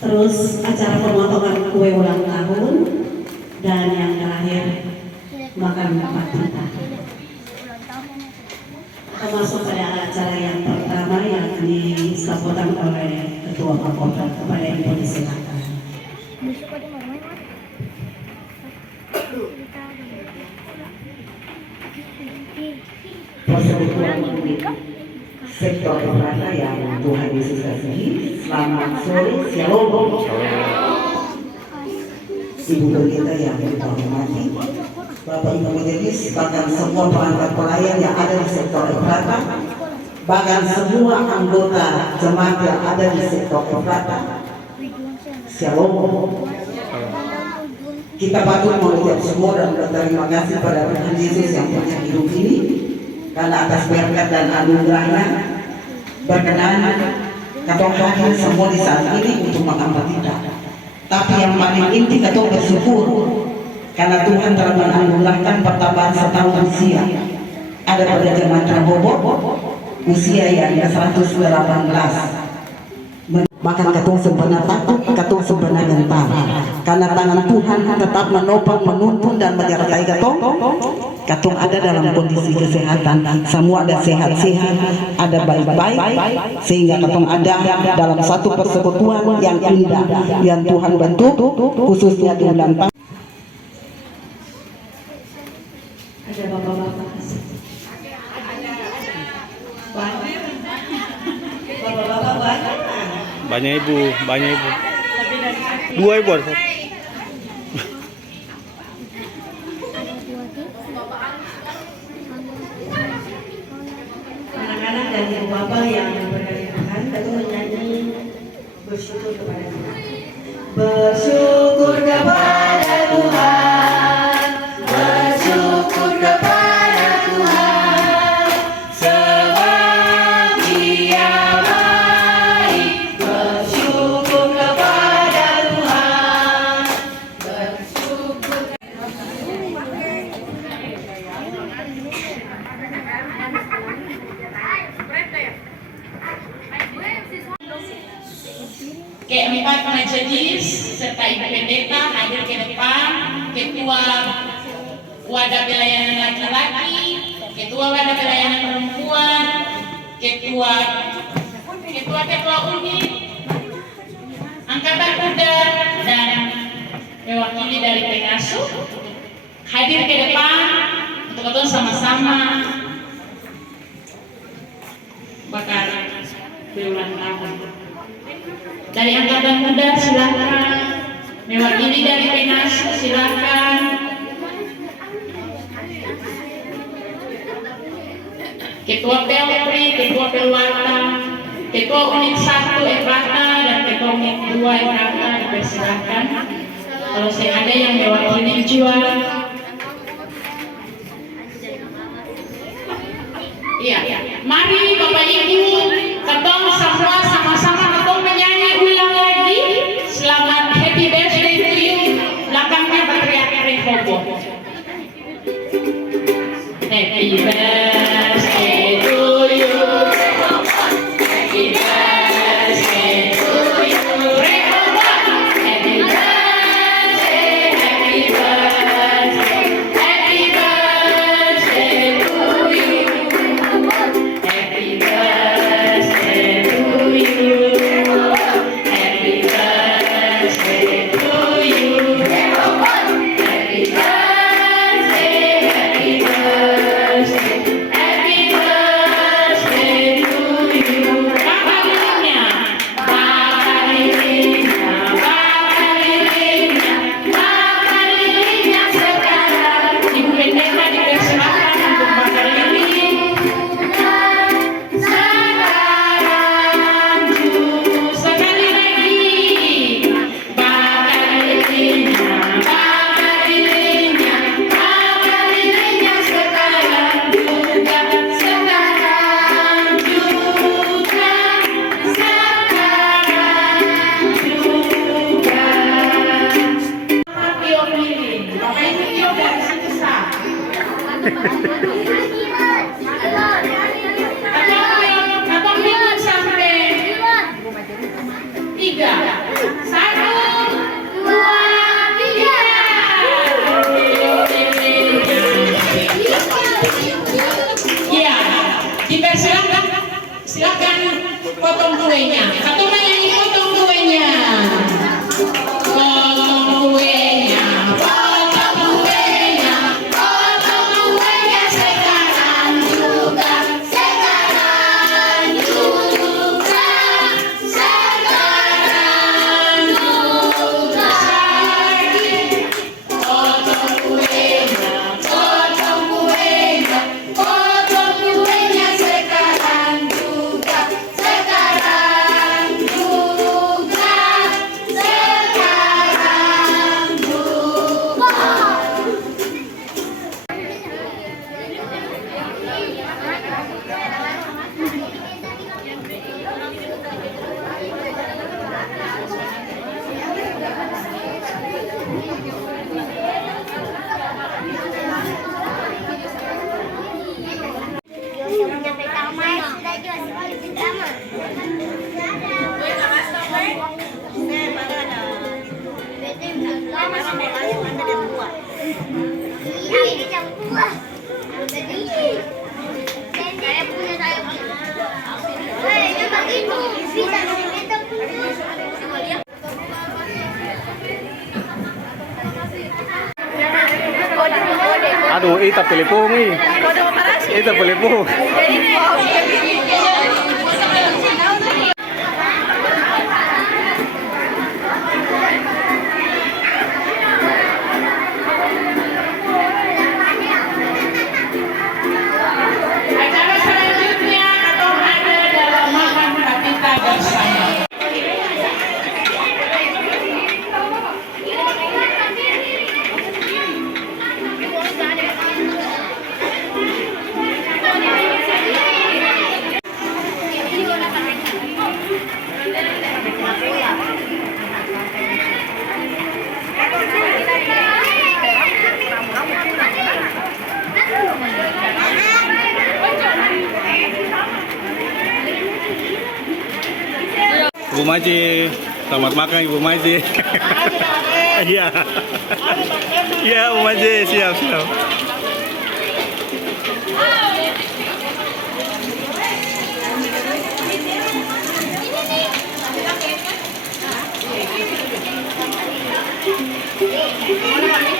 terus acara pemotongan kue ulang tahun, dan yang terakhir makan kita. Kita masuk pada acara yang pertama yang disambutan oleh Ketua Kapolda. Kepada Ibu disilakan. Sektor Perata yang Tuhan Yesus kasihi, selamat sore, shalom. Ibu pendeta yang kita hormati, Bapak Ibu Majelis, bahkan semua perangkat pelayan yang ada di sektor Perata, bahkan semua anggota jemaat yang ada di sektor Perata, shalom. Kita patut mengucap semua dan berterima kasih pada Tuhan Yesus yang punya hidup ini, karena atas berkat dan anugerahnya berkenan katong hadir semua di saat ini untuk mengambil kita. Tapi yang paling inti katong bersyukur karena Tuhan telah menganugerahkan pertambahan setahun usia. Ada pada jemaat Rabobo usia yang ke-118. Bahkan katong sebenarnya takut, katong sebenarnya gentar, karena tangan Tuhan tetap menopang, menuntun dan menyertai katong. Katong ada dalam kondisi kesehatan, semua ada sehat-sehat, ada baik-baik, sehingga katong ada dalam satu persekutuan yang indah yang Tuhan bentuk, khususnya di bulan tahun. Ada bapak-bapak. Bapak-bapak banyak. Banyak ibu. Dua ibu ada. Anak-anak dan ibu bapak yang berkali Tuhan, kita menyanyi bersyukur kepada Tuhan. Bersyukur kepada Tuhan, bersyukur kepada Tuhan, sebab Dia baik. Bersyukur kepada Tuhan, bersyukur. Keempat majelis serta ibu pendeta hadir ke depan, ketua wadah pelayanan laki-laki, ketua wadah pelayanan perempuan, ketua unit, angkatan muda, dan mewakili dari pengasuh hadir ke depan untuk kita sama-sama bakar berulang tahun. Dari angkatan muda silakan, mewakili dari pengasuh silakan. Ketua Pelpri, Ketua Pelwata, Ketua Unit 1 Efrata dan Ketua Unit 2 Efrata dipersilakan. Kalau saya ada yang mewakili jual. Iya, mari Bapak Ibu, ketong semua sama-sama ketong menyanyi ulang lagi. Selamat happy birthday to you. Belakangnya berteriak Rehoboth. Happy birthday to you. Happy birthday to you. Rehoboth. Happy birthday, happy birthday, happy birthday to you. Happy birthday to you. Happy birthday to you. Happy birthday, happy birthday, happy birthday to you. Bakar lilinnya, bakar lilinnya, bakar lilinnya, bakar lilinnya sekarang. Ibu pendeta dipersilakan untuk bakar lilin. Sekarang jus sekali lagi, bakar lilinnya, bakar lilinnya, bakar lilinnya sekarang juga, sekarang juga, sekarang juga. Tiup lilin, Bapak Ibu tiup dari situ sah. Atau lilin sampai tiga. Satu, dua, tiga. Ya, dipersilakan. Silakan potong kuenya. Satu yang potong kuenya. Potong kuenya. Potong kuenya. Potong kuenya sekarang juga. Sekarang juga. Sekarang juga. Potong kuenya. Potong kuenya. Potong kuenya sekarang juga. Sekarang juga. Sekarang juga. Aduh, ita pelipung nih. Ita pelipung. Acara selanjutnya akan ada dalam makan kapita bersama. Ibu Maji, selamat makan Ibu Maji. Iya. Iya, Bu Maji, siap, siap. Terima kasih.